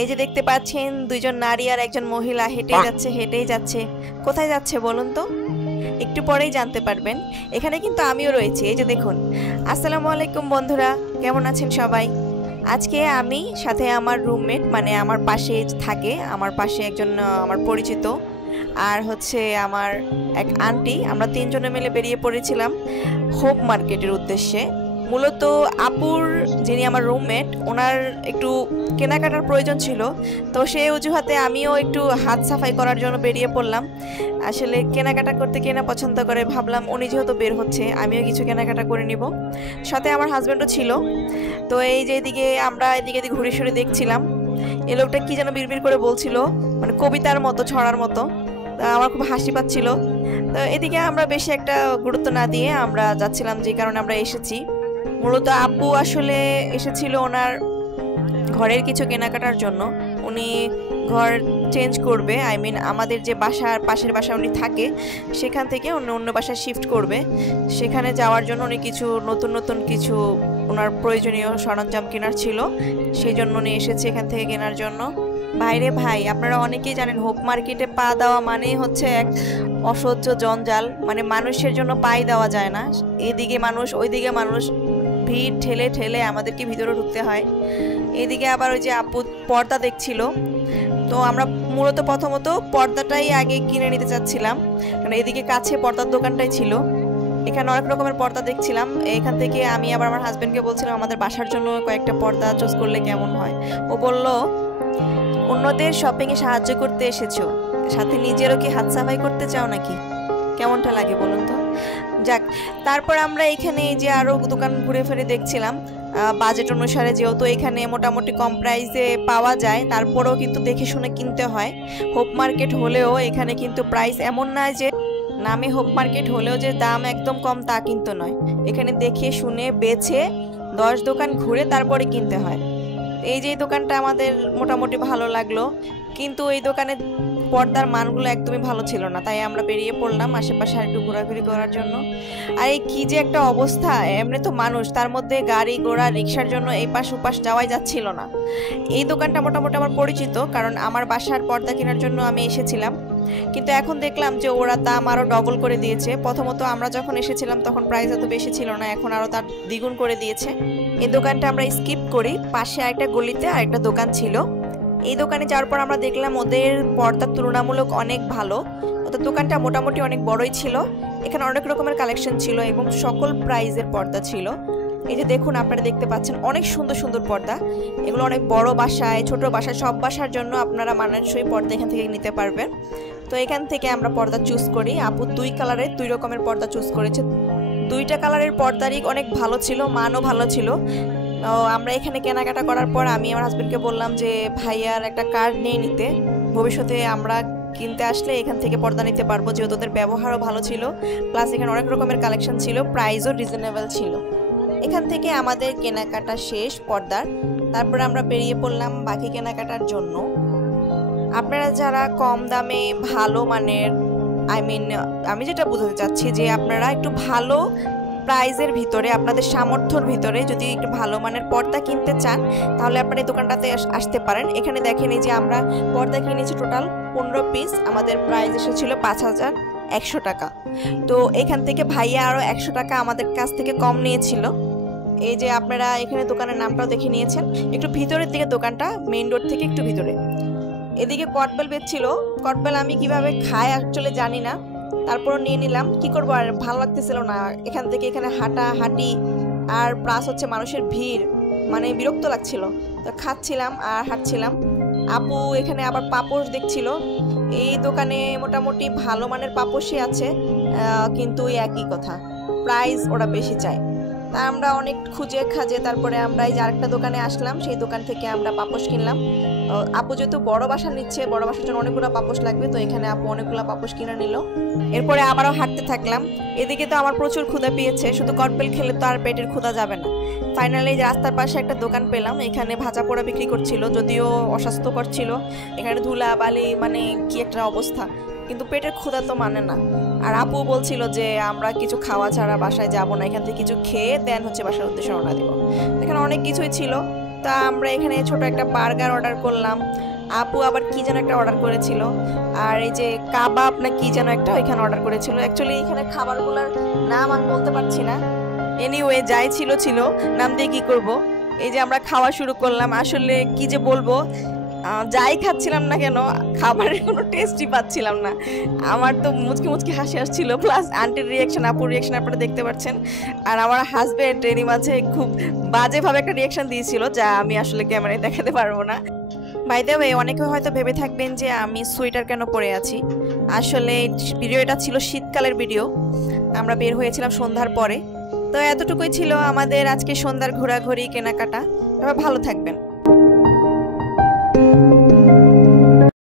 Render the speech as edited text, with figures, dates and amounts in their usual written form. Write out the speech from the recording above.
এই যে দেখতে পাচ্ছেন দুইজন নারী আর একজন মহিলা হেঁটেই যাচ্ছে। কোথায় যাচ্ছে বলুন তো? একটু পরেই জানতে পারবেন। এখানে কিন্তু আমিও রয়েছি, এই যে দেখুন। আসসালামু আলাইকুম বন্ধুরা, কেমন আছেন সবাই? আজকে আমি সাথে আমার রুমমেট, মানে আমার পাশে থাকে, আমার পাশে একজন আমার পরিচিত, আর হচ্ছে আমার এক আন্টি, আমরা তিনজনে মিলে বেরিয়ে পড়েছিলাম হোপ মার্কেটের উদ্দেশ্যে। মূলত আপুর, যিনি আমার রুমমেট, ওনার একটু কেনাকাটার প্রয়োজন ছিল, তো সেই অজুহাতে আমিও একটু হাত সাফাই করার জন্য বেরিয়ে পড়লাম। আসলে কেনাকাটা করতে কেনা পছন্দ করে, ভাবলাম উনি যেহেতু বের হচ্ছে আমিও কিছু কেনাকাটা করে নিব। সাথে আমার হাজব্যান্ডও ছিল। তো এই যে এদিকে ঘুরে সরে দেখছিলাম, এই লোকটা কি যেন বিড়বিড় করে বলছিল, মানে কবিতার মতো, ছড়ার মতো। আমার খুব হাসি পাচ্ছিল। তো এদিকে আমরা বেশি একটা গুরুত্ব না দিয়ে আমরা যাচ্ছিলাম, যে কারণে আমরা এসেছি। মূলত আপু আসলে এসেছিল ওনার ঘরের কিছু কেনাকাটার জন্য। উনি ঘর চেঞ্জ করবে, আই মিন আমাদের যে পাশের বাসা উনি থাকে, সেখান থেকে অন্য বাসায় শিফট করবে। সেখানে যাওয়ার জন্য উনি কিছু নতুন কিছু ওনার প্রয়োজনীয় সরঞ্জাম কেনার ছিল, সেই জন্য উনি এসেছে এখান থেকে কেনার জন্য। বাইরে ভাই, আপনারা অনেকেই জানেন হোপ মার্কেটে পা দেওয়া মানেই হচ্ছে এক অসহ্য জঞ্জাল, মানে মানুষের জন্য পাই দেওয়া যায় না। এদিকে মানুষ, ওইদিকে মানুষ, ভিড় ঠেলে ঠেলে আমাদেরকে ভিতরে ঢুকতে হয়। এদিকে আবার ওই যে আপু পর্দা দেখছিল, তো আমরা মূলত প্রথমত পর্দাটাই আগে কিনে নিতে চাচ্ছিলাম, কারণ এদিকে কাছে পর্দার দোকানটাই ছিল। এখানে অনেক রকমের পর্দা দেখছিলাম। এখান থেকে আমি আবার আমার হাজব্যান্ডকে বলছিলাম আমাদের বাসার জন্য কয়েকটা পর্দা চুজ করলে কেমন হয়। ও বলল, অন্যদের শপিংয়ে সাহায্য করতে এসেছো, সাথে নিজেরও কি হাত সাফাই করতে চাও নাকি? কেমনটা লাগে বলুন তো? যাক, তারপর আমরা এখানে যে আরও দোকান ঘুরে ফিরে দেখছিলাম বাজেট অনুসারে, যেহেতু এখানে মোটামুটি কম প্রাইসে পাওয়া যায়, তারপরেও কিন্তু দেখে শুনে কিনতে হয়। হোপ মার্কেট হলেও এখানে কিন্তু প্রাইস এমন নয় যে, নামে হোপ মার্কেট হলেও যে দাম একদম কম তা কিন্তু নয়। এখানে দেখে শুনে বেছে 10 দোকান ঘুরে তারপরে কিনতে হয়। এই যে দোকানটা আমাদের মোটামুটি ভালো লাগলো, কিন্তু এই দোকানে পর্দার মানগুলো একদমই ভালো ছিল না, তাই আমরা বেরিয়ে পড়লাম আশেপাশে একটু ঘোরাঘুরি করার জন্য। আর এই কি যে একটা অবস্থা, এমনি তো মানুষ, তার মধ্যে গাড়ি ঘোড়া রিক্সার জন্য এই পাশ ওপাশ যাওয়াই যাচ্ছিল না। এই দোকানটা মোটামুটি আমার পরিচিত, কারণ আমার বাসার পর্দা কেনার জন্য আমি এসেছিলাম, কিন্তু এখন দেখলাম যে ওরা দাম আরও ডবল করে দিয়েছে। প্রথমত আমরা যখন এসেছিলাম তখন প্রাইস এত বেশি ছিল না, এখন আরও তার দ্বিগুণ করে দিয়েছে। এই দোকানটা আমরা স্কিপ করি, পাশে আরেকটা গলিতে আরেকটা দোকান ছিল। এই দোকানে যাওয়ার পর আমরা দেখলাম ওদের পর্দার তুলনামূলক অনেক ভালো। ওদের দোকানটা মোটামুটি অনেক বড়ই ছিল, এখানে অনেক রকমের কালেকশন ছিল এবং সকল প্রাইজের পর্দা ছিল। এই যে দেখুন, আপনারা দেখতে পাচ্ছেন অনেক সুন্দর সুন্দর পর্দা। এগুলো অনেক বড় বাসায়, ছোট বাসায়, সব বাসার জন্য আপনারা মানানসই পর্দা এখান থেকে নিতে পারবেন। তো এখান থেকে আমরা পর্দা চুজ করি। আপু 2 কালারের 2 রকমের পর্দা চুজ করেছে। 2টা কালারের পর্দারই অনেক ভালো ছিল, মানও ভালো ছিল। আমরা এখানে কেনাকাটা করার পর আমি আমার হাজব্যান্ডকে বললাম যে ভাইয়ার একটা কার্ড নিয়ে নিতে, ভবিষ্যতে আমরা কিনতে আসলে এখান থেকে পর্দা নিতে পারবো, যেহেতু ওদের ব্যবহারও ভালো ছিল, প্লাস এখানে অনেক রকমের কালেকশন ছিল, প্রাইসও রিজনেবল ছিল। এখান থেকে আমাদের কেনাকাটা শেষ পর্দার। তারপর আমরা বেরিয়ে পড়লাম বাকি কেনাকাটার জন্য। আপনারা যারা কম দামে ভালো মানের, আই মিন আমি যেটা বোঝাতে চাচ্ছি যে আপনারা একটু ভালো প্রাইজের ভিতরে, আপনাদের সামর্থ্যের ভিতরে যদি একটু ভালো মানের পর্দা কিনতে চান, তাহলে আপনারা এই দোকানটাতে আসতে পারেন। এখানে দেখেন, এই যে আমরা পর্দা কিনেছি টোটাল 15 পিস, আমাদের প্রাইস এসেছিল 5100 টাকা। তো এখান থেকে ভাইয়া আরও 100 টাকা আমাদের কাছ থেকে কম নিয়েছিল। এই যে আপনারা এখানে দোকানের নামটাও দেখে নিয়েছেন। একটু ভিতরের দিকে দোকানটা, মেইন রোড থেকে একটু ভিতরে। এদিকে কটবেল বেচছিল। কটবেল আমি কিভাবে খাই আসলে জানি না, তারপরও নিয়ে নিলাম। কি করবো, আর ভালো লাগতেছিল না এখান থেকে এখানে হাঁটি, আর প্লাস হচ্ছে মানুষের ভিড়, মানে বিরক্ত লাগছিল। তো খাচ্ছিলাম আর হাঁটছিলাম। আপু এখানে আবার পাপোশ দেখছিল। এই দোকানে মোটামুটি ভালো মানের পাপোশই আছে, কিন্তু একই কথা, প্রাইস ওরা বেশি চায়। তা আমরা অনেক খুঁজে খাজে তারপরে আমরা এই যে আরেকটা দোকানে আসলাম, সেই দোকান থেকে আমরা পাপোশ কিনলাম। আপু যেহেতু বড় বাসা নিচ্ছে, বড় বাসার জন্য অনেকগুলো পাপোশ লাগবে, তো এখানে আপু অনেকগুলো পাপোশ কিনে নিল। এরপরে আবারও হাঁটতে থাকলাম। এদিকে তো আমার প্রচুর ক্ষুধা পেয়েছে, শুধু কটবেল খেলে তো আর পেটের ক্ষুধা যাবে না। ফাইনালি রাস্তার পাশে একটা দোকান পেলাম, এখানে ভাজা পোড়া বিক্রি করছিল, যদিও অস্বাস্থ্যকর ছিল। এখানে ধুলা বালি, মানে কি একটা অবস্থা, কিন্তু পেটের ক্ষুধা তো মানে না। আর আপু বলছিল যে আমরা কিছু খাওয়া ছাড়া বাসায় যাব না, এখান থেকে কিছু খেয়ে দেন হচ্ছে বাসার উদ্দেশ্যে রওনা দিব। এখানে অনেক কিছুই ছিল, তা আমরা এখানে ছোট একটা বার্গার অর্ডার করলাম। আপু আবার কি যেন একটা অর্ডার করেছিল, আর এই যে কাবাব না কি যেন একটা ওইখানে অর্ডার করেছিল। অ্যাকচুয়ালি এখানে খাবারগুলোর নাম আমি বলতে পারছি না। এনিওয়ে যাই ছিল ছিল, নাম দিয়ে কি করব। এই যে আমরা খাওয়া শুরু করলাম, আসলে কি যে বলবো, যাই খাচ্ছিলাম না কেন খাবারের কোনো টেস্টই পাচ্ছিলাম না। আমার তো মুচকি মুচকি হাসি আসছিল, প্লাস আন্টির রিয়াকশন, আপুর রিয়াকশন আপনারা দেখতে পাচ্ছেন। আর আমার হাজবেন্ড এরই মাঝে খুব বাজেভাবে একটা রিয়াকশন দিয়েছিল, যা আমি আসলে ক্যামেরায় দেখাতে পারবো না। বাই দ্য ওয়ে, অনেকে হয়তো ভেবে থাকবেন যে আমি সোয়েটার কেন পরে আছি। আসলে ভিডিওটা ছিল শীতকালের ভিডিও, আমরা বের হয়েছিলাম সন্ধ্যার পরে। তো এতটুকুই ছিল আমাদের আজকে সন্ধ্যার ঘোরাঘুরি কেনাকাটা। এবার ভালো থাকবেন।